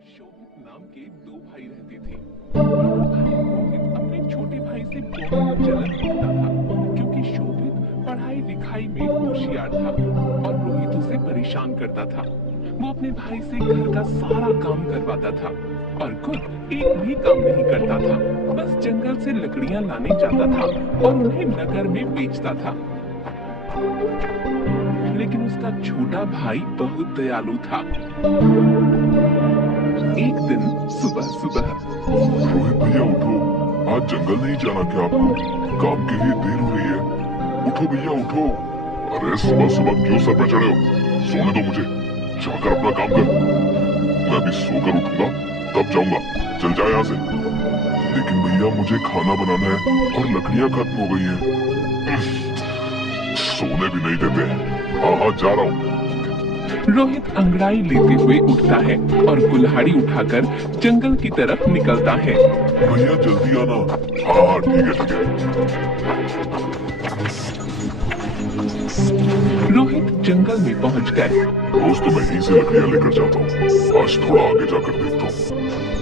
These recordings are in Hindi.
शोभित नाम के दो भाई रहते थे। बड़ा भाई रोहित अपने छोटे भाई से बहुत जलन रखता था, क्योंकि शोभित पढ़ाई लिखाई में होशियार था और रोहित उसे परेशान करता था। वो अपने भाई से घर का सारा काम करवाता था और खुद एक भी काम नहीं करता था, बस जंगल से लकड़ियां लाने जाता था और उन्हें नगर में बेचता था। लेकिन उसका छोटा भाई बहुत दयालु था। एक दिन सुबह सुबह, रोहित भैया उठो, आज जंगल नहीं जाना क्या आपको? काम के लिए देर हो रही है। उठो भैया उठो। अरे सुबह सुबह क्यों सर पे चढ़े हो? सोने दो मुझे, जाकर अपना काम कर। मैं भी सोकर उठूंगा तब जाऊंगा, चल जाए यहाँ से। लेकिन भैया मुझे खाना बनाना है और लकड़ियाँ खत्म हो गई हैं। सोने भी नहीं देते। हाँ हाँ जा रहा हूँ। रोहित अंगड़ाई लेते हुए उठता है और कुल्हाड़ी उठाकर जंगल की तरफ निकलता है। भैया जल्दी आना। हाँ हाँ ठीक है ठीक है। रोहित जंगल में पहुंचकर रोज तो मैं यहीं से लकड़ियाँ लेकर जाता हूँ, आज थोड़ा आगे जाकर देखता हूँ।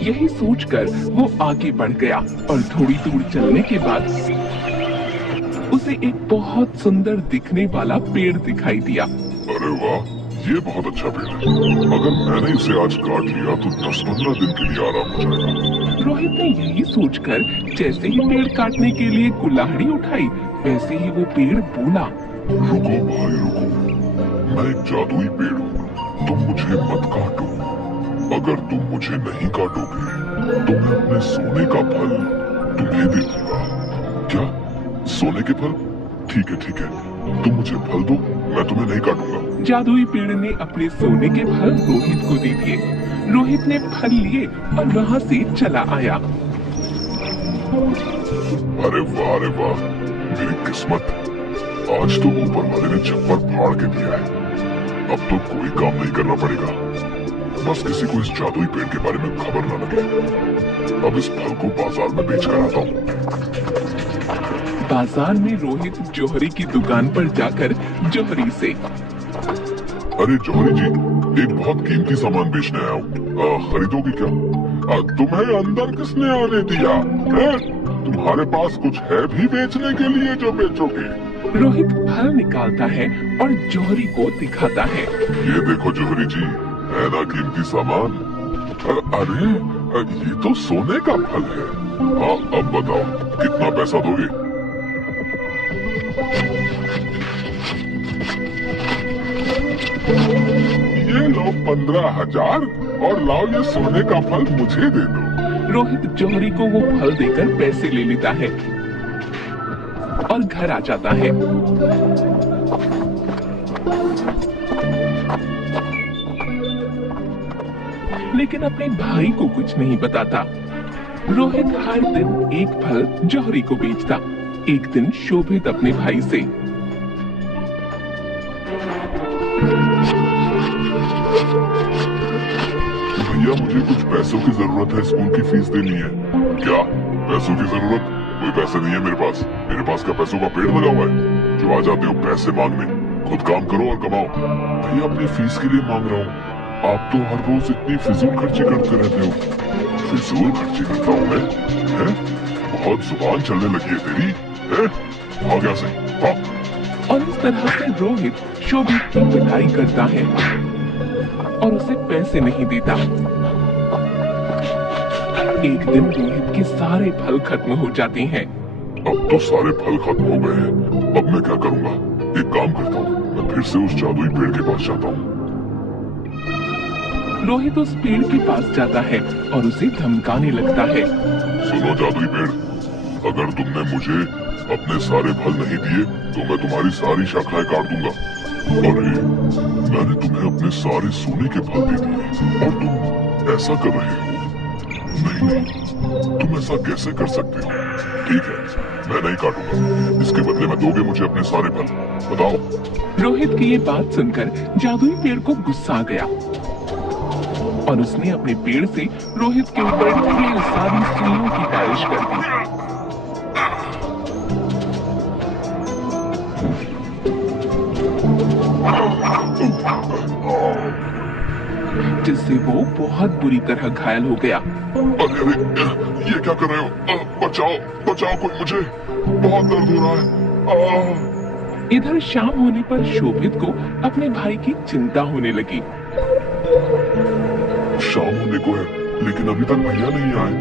यही सोचकर वो आगे बढ़ गया और थोड़ी दूर चलने के बाद उसे एक बहुत सुंदर दिखने वाला पेड़ दिखाई दिया। अरे वाह, ये बहुत अच्छा पेड़ है। अगर मैंने इसे आज काट लिया तो 10-15 दिन के लिए आराम हो जाएगा। रोहित ने यही सोचकर जैसे ही पेड़ काटने के लिए कुल्हाड़ी उठाई, वैसे ही वो पेड़ बोला, रुको भाई रुको, मैं एक जादुई पेड़ हूँ, तुम मुझे मत काटो। अगर तुम मुझे नहीं काटोगे तो मैं अपने सोने का फल तुम्हें दे दूंगा। क्या? सोने के फल? ठीक है, तुम मुझे फल दो, मैं तुम्हें नहीं काटूंगा। जादुई पेड़ ने अपने सोने के फल रोहित को दे दिए। रोहित ने फल लिए और वहाँ से चला आया। अरे वाह, मेरी किस्मत, आज तो ऊपर वाले ने छप्पर फाड़ के दिया है। अब तो कोई काम नहीं करना पड़ेगा, बस किसी को इस जादुई पेड़ के बारे में खबर न लगे। अब इस फल को बाजार में बेच कर आता हूँ। बाजार में रोहित जौहरी की दुकान पर जाकर जौहरी से, अरे जौहरी जी, एक बहुत कीमती सामान बेचने आया हूँ, खरीदोगे क्या? तुम्हें अंदर किसने आने दिया है? तुम्हारे पास कुछ है भी बेचने के लिए जो बेचोगे? रोहित फल निकालता है और जौहरी को दिखाता है। ये देखो जौहरी जी, है ना कीमती सामान? अरे ये तो सोने का फल है। हाँ अब बताओ कितना पैसा दोगे? ये लो 15,000 और लाओ ये सोने का फल मुझे दे दो। रोहित जौहरी को वो फल देकर पैसे ले लेता है और घर आ जाता है। लेकिन अपने भाई को कुछ नहीं बताता। रोहित हर दिन एक फल जौहरी को बेचता। एक दिन शोभित अपने भाई से, भैया मुझे कुछ पैसों की जरूरत है, स्कूल की फीस देनी है। क्या? पैसों की जरूरत? कोई पैसे नहीं है मेरे पास। मेरे पास का पैसों का पेड़ लगा हुआ है जो आ जाते हो पैसे मांगने। खुद काम करो और कमाओ। भैया अपनी फीस के लिए मांग रहा हूँ। आप तो हर रोज इतनी फिजूल खर्ची करते रहते हो। फिजूल खर्ची करता हूँ मैं? है? बहुत जुबान चलने लगी है तेरी, है? भाग यहाँ से, भाग। और इस तरह से रोहित शोभित की पिटाई करता है और उसे पैसे नहीं देता। एक दिन रोहित के सारे फल खत्म हो जाते हैं। अब तो सारे फल खत्म हो गए हैं, अब मैं क्या करूँगा? एक काम करता हूँ, मैं फिर से उस जादुई पेड़ के पास जाता हूँ। रोहित उस पेड़ के पास जाता है और उसे धमकाने लगता है। सुनो जादुई पेड़, अगर तुमने मुझे अपने सारे फल नहीं दिए तो मैं तुम्हारी सारी शाखाएं काट दूंगा। अरे मैंने तुम्हें अपने सारे सोने के फल दे दिए और तुम ऐसा कर रहे हो? नहीं, तुम ऐसा कैसे कर सकते हो? ठीक है, मैं नहीं काटूंगा। इसके बदले में दोगे मुझे अपने सारे फल? बताओ। रोहित की ये बात सुनकर जादुई पेड़ को गुस्सा आ गया और उसने अपने पेड़ से रोहित के ऊपर ढेर सारी सुइयों की बारिश कर दी। जिससे वो बहुत बुरी तरह घायल हो गया। अरे अरे ये क्या कर रहे हो? बचाओ बचाओ कोई मुझे, बहुत दर्द हो रहा है। इधर शाम होने पर शोभित को अपने भाई की चिंता होने लगी। शाम होने को है लेकिन अभी तक भैया नहीं आए।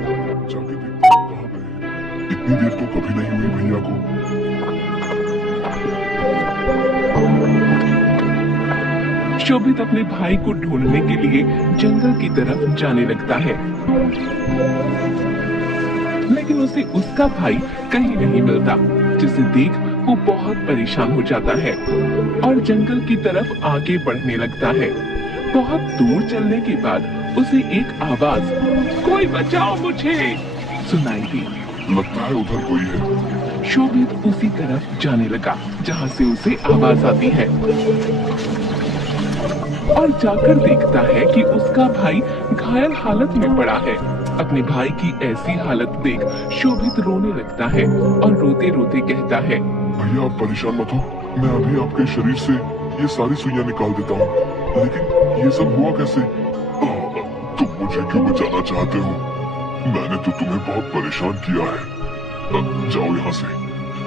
जाके देखते हैं कहाँ गए हैं। इतनी देर तो कभी नहीं हुई भैया को। शोभित अपने भाई को ढूंढने के लिए जंगल की तरफ जाने लगता है, लेकिन उसे उसका भाई कहीं नहीं मिलता, जिसे देख वो बहुत परेशान हो जाता है और जंगल की तरफ आगे बढ़ने लगता है। बहुत दूर चलने के बाद उसे एक आवाज, कोई बचाओ मुझे, सुनाई दी। लगता है उधर कोई है। शोभित उसी तरफ जाने लगा जहाँ से उसे आवाज आती है और जाकर देखता है कि उसका भाई घायल हालत में पड़ा है। अपने भाई की ऐसी हालत देख शोभित रोने लगता है और रोते रोते कहता है, भैया आप परेशान मत हो, मैं अभी आपके शरीर से ये सारी सुइयां निकाल देता हूँ। लेकिन ये सब हुआ कैसे? तुम मुझे क्यों बचाना चाहते हो? मैंने तो तुम्हें बहुत परेशान किया है। जाओ यहाँ से,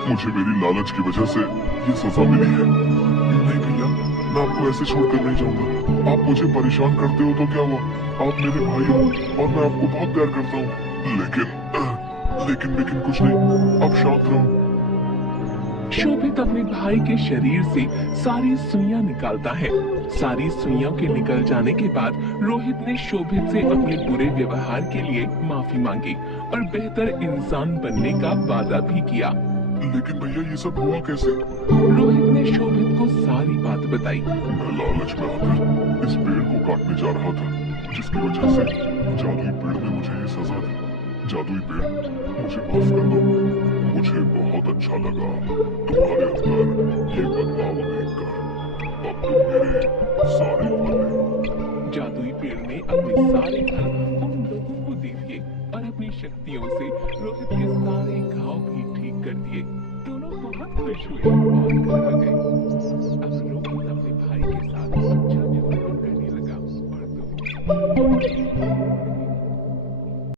मुझे मेरी लालच की वजह से ये सजा मिली है। नहीं भैया, मैं आपको ऐसे छोड़कर नहीं जाऊंगा। आप मुझे परेशान करते हो तो क्या हुआ, आप मेरे भाई हो और मैं आपको बहुत प्यार करता हूँ। लेकिन कुछ नहीं, आप शांत रहो। शोभित अपने भाई के शरीर से सारी सुइयां निकालता है। सारी सुइयों के निकल जाने के बाद रोहित ने शोभित से अपने बुरे व्यवहार के लिए माफी मांगी और बेहतर इंसान बनने का वादा भी किया। लेकिन भैया ये सब हुआ कैसे? रोहित ने शोभित को सारी बात बताई। मैं लालच में आकर इस पेड़ को काटने जा रहा था, जिसकी वजह से जादुई पेड़ ने मुझे ये सजा दी। जादुई पेड़, मुझे माफ कर दो। मुझे बहुत अच्छा लगा तुम्हारे अंदर ये बदलाव देखकर। अब तुम मेरे सारे फल ले। जादुई पेड़ ने अपने सारे फल उन लोगों को दे दिए और अपनी शक्तियों से रोहित के सारे घाव भी ठीक कर दिए। दोनों बहुत खुश हुए और घर